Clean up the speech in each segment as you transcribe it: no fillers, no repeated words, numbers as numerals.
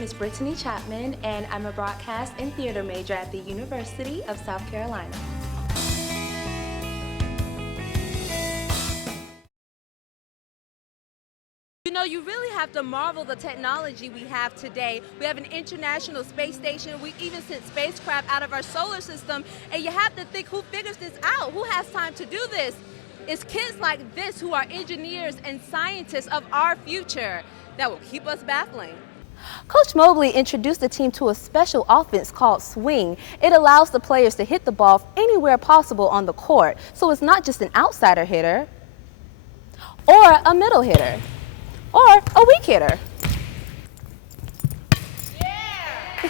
name is Brittaney Chatman, and I'm a broadcast and theater major at the University of South Carolina. You know, you really have to marvel the technology we have today. We have an international space station. We even sent spacecraft out of our solar system. And you have to think, who figures this out? Who has time to do this? It's kids like this who are engineers and scientists of our future that will keep us baffling. Coach Mobley introduced the team to a special offense called swing. It allows the players to hit the ball anywhere possible on the court. So it's not just an outsider hitter or a middle hitter or a weak hitter. Yeah.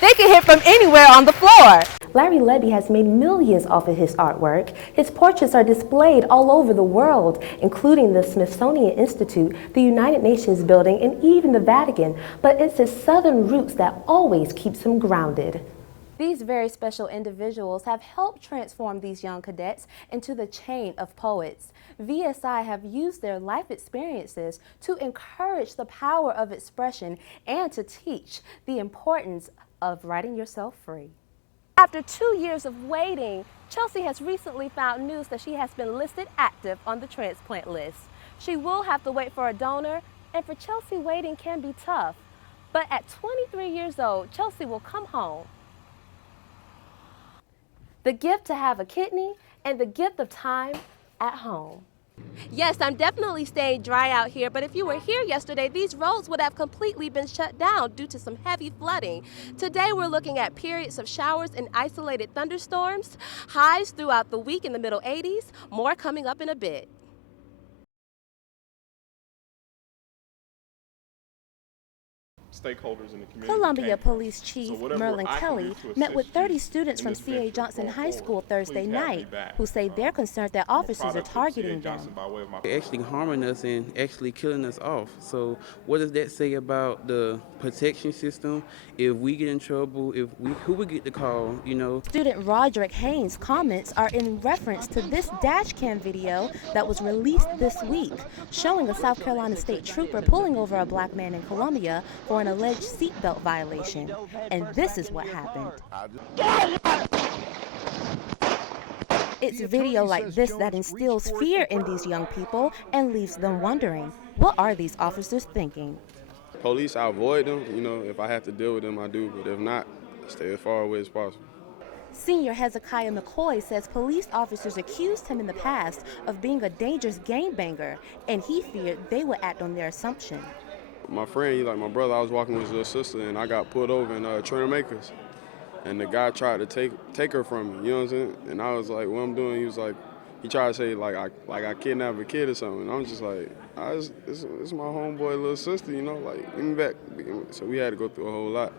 They can hit from anywhere on the floor. Larry Levy has made millions off of his artwork. His portraits are displayed all over the world, including the Smithsonian Institute, the United Nations building, and even the Vatican. But it's his southern roots that always keeps him grounded. These very special individuals have helped transform these young cadets into the chain of poets. VSI have used their life experiences to encourage the power of expression and to teach the importance of writing yourself free. After 2 years of waiting, Chelsea has recently found news that she has been listed active on the transplant list. She will have to wait for a donor, and for Chelsea, waiting can be tough. But at 23 years old, Chelsea will come home. The gift to have a kidney and the gift of time at home. Yes, I'm definitely staying dry out here, but if you were here yesterday, these roads would have completely been shut down due to some heavy flooding. Today, we're looking at periods of showers and isolated thunderstorms, highs throughout the week in the middle 80s, more coming up in a bit. Stakeholders in the community. Columbia Police Chief Merlin Kelly met with 30 students from C.A. Johnson High School Thursday night who say they're concerned that officers are targeting them. They're actually harming us and actually killing us off. So what does that say about the protection system? If we get in trouble, who would get the call, you know? Student Roderick Haynes' comments are in reference to this dash cam video that was released this week, showing a South Carolina state trooper pulling over a black man in Columbia for an alleged seatbelt violation. And this is what happened. It's video like this that instills fear in these young people and leaves them wondering, what are these officers thinking? Police, I avoid them. You know, if I have to deal with them, I do. But if not, stay as far away as possible. Senior Hezekiah McCoy says police officers accused him in the past of being a dangerous gangbanger, and he feared they would act on their assumption. My friend, like my brother, I was walking with his little sister, and I got pulled over in Trainer Makers. And the guy tried to take her from me, you know what I'm saying? And I was like, what I'm doing, he was like, he tried to say like I kidnapped a kid or something. And I'm just like, it's my homeboy little sister, you know, like, give me back. So we had to go through a whole lot.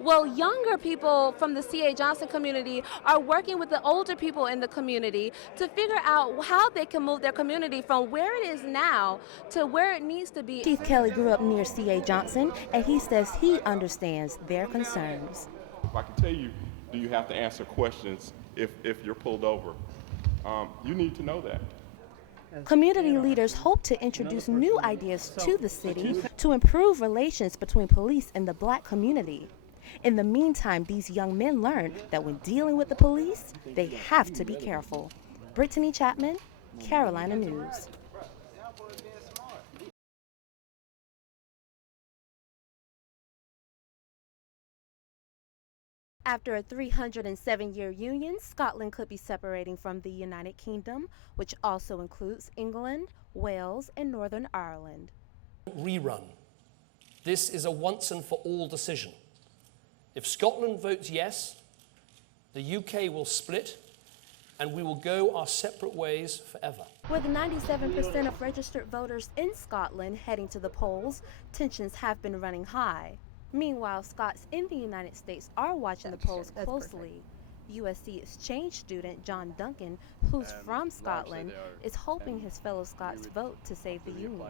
Well, younger people from the C.A. Johnson community are working with the older people in the community to figure out how they can move their community from where it is now to where it needs to be. Chief Kelly grew up near C.A. Johnson, and he says he understands their concerns. If I can tell you, do you have to answer questions if you're pulled over? You need to know that. Community leaders hope to introduce new ideas to the city to improve relations between police and the black community. In the meantime, these young men learn that when dealing with the police, they have to be careful. Brittaney Chatman, Carolina News. After a 307-year union, Scotland could be separating from the United Kingdom, which also includes England, Wales, and Northern Ireland. Rerun. This is a once and for all decision. If Scotland votes yes, the UK will split and we will go our separate ways forever. With 97% of registered voters in Scotland heading to the polls, tensions have been running high. Meanwhile, Scots in the United States are watching the polls closely. USC exchange student John Duncan, who's from Scotland, is hoping his fellow Scots vote to save the union.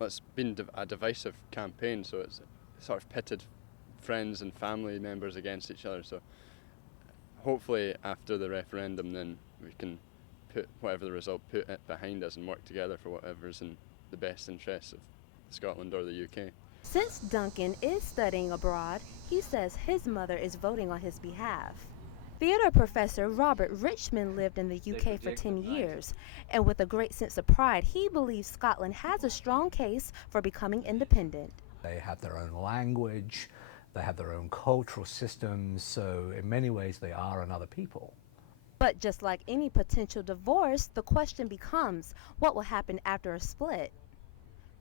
It's been a divisive campaign, so it's sort of pitted friends and family members against each other. So hopefully after the referendum then we can put whatever the result, put it behind us and work together for whatever's in the best interests of Scotland or the UK. Since Duncan is studying abroad, he says his mother is voting on his behalf. Theater professor Robert Richmond lived in the UK for 10 years, and with a great sense of pride, he believes Scotland has a strong case for becoming independent. They have their own language, they have their own cultural systems, so in many ways they are another people. But just like any potential divorce, the question becomes, what will happen after a split?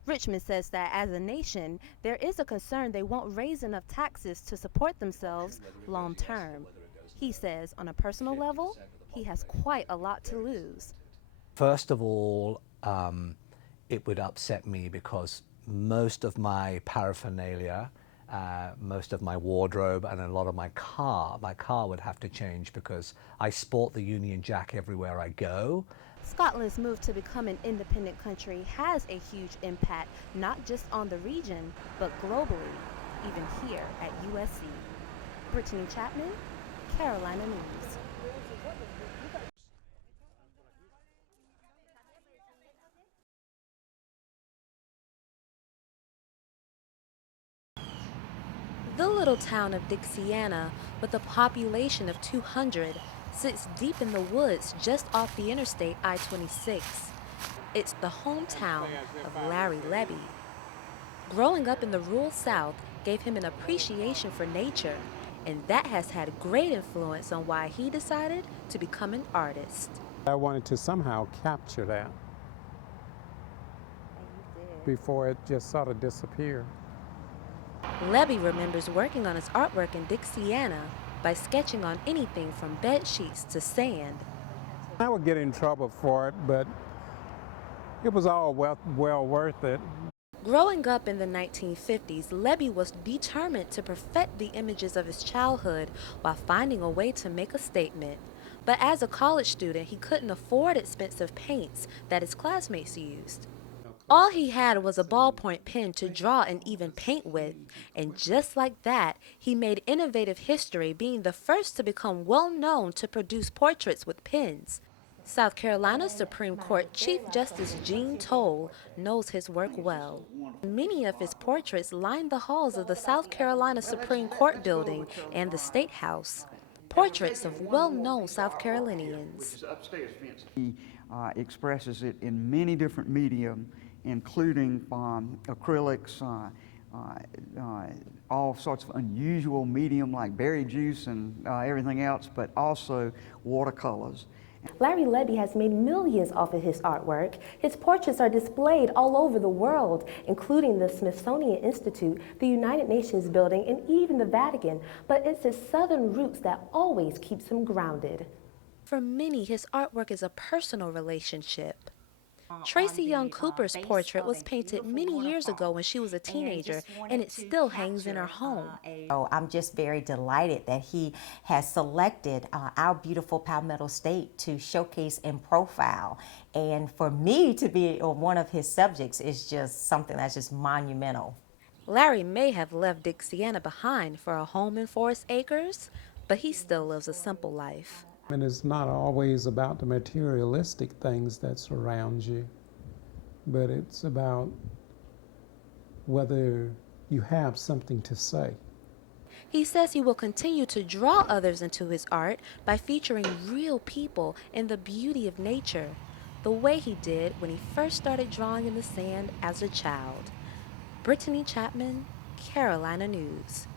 Richmond says that as a nation, there is a concern they won't raise enough taxes to support themselves long term. He says on a personal level, he has quite a lot to lose. First of all, it would upset me because most of my paraphernalia, most of my wardrobe and a lot of my car would have to change because I sport the Union Jack everywhere I go. Scotland's move to become an independent country has a huge impact, not just on the region, but globally, even here at USC. Brittaney Chatman, Carolina News. The little town of Dixiana, with a population of 200, sits deep in the woods just off the interstate I-26. It's the hometown of Larry Levy. Growing up in the rural South gave him an appreciation for nature, and that has had great influence on why he decided to become an artist. I wanted to somehow capture that before it just sort of disappeared. Levy remembers working on his artwork in Dixiana by sketching on anything from bed sheets to sand. I would get in trouble for it, but it was all well worth it. Growing up in the 1950s, Levy was determined to perfect the images of his childhood while finding a way to make a statement. But as a college student, he couldn't afford expensive paints that his classmates used. All he had was a ballpoint pen to draw and even paint with, and just like that, he made innovative history, being the first to become well known to produce portraits with pens. South Carolina Supreme Court Chief Justice Jean Toll knows his work well. Many of his portraits line the halls of the South Carolina Supreme Court building and the State House. Portraits of well-known South Carolinians. He expresses it in many different mediums, including acrylics, all sorts of unusual medium like berry juice and everything else, but also watercolors. Larry Levy has made millions off of his artwork. His portraits are displayed all over the world, including the Smithsonian Institute, the United Nations building, and even the Vatican. But it's his southern roots that always keeps him grounded. For many, his artwork is a personal relationship. Tracy Young Cooper's portrait was painted many years ago when she was a teenager, and it still hangs in her home. I'm just very delighted that he has selected our beautiful Palmetto State to showcase and profile. And for me to be one of his subjects is just something that's just monumental. Larry may have left Dixiana behind for a home in Forest Acres, but he still lives a simple life. And it's not always about the materialistic things that surround you, but it's about whether you have something to say. He says he will continue to draw others into his art by featuring real people and the beauty of nature, the way he did when he first started drawing in the sand as a child. Brittaney Chatman, Carolina News.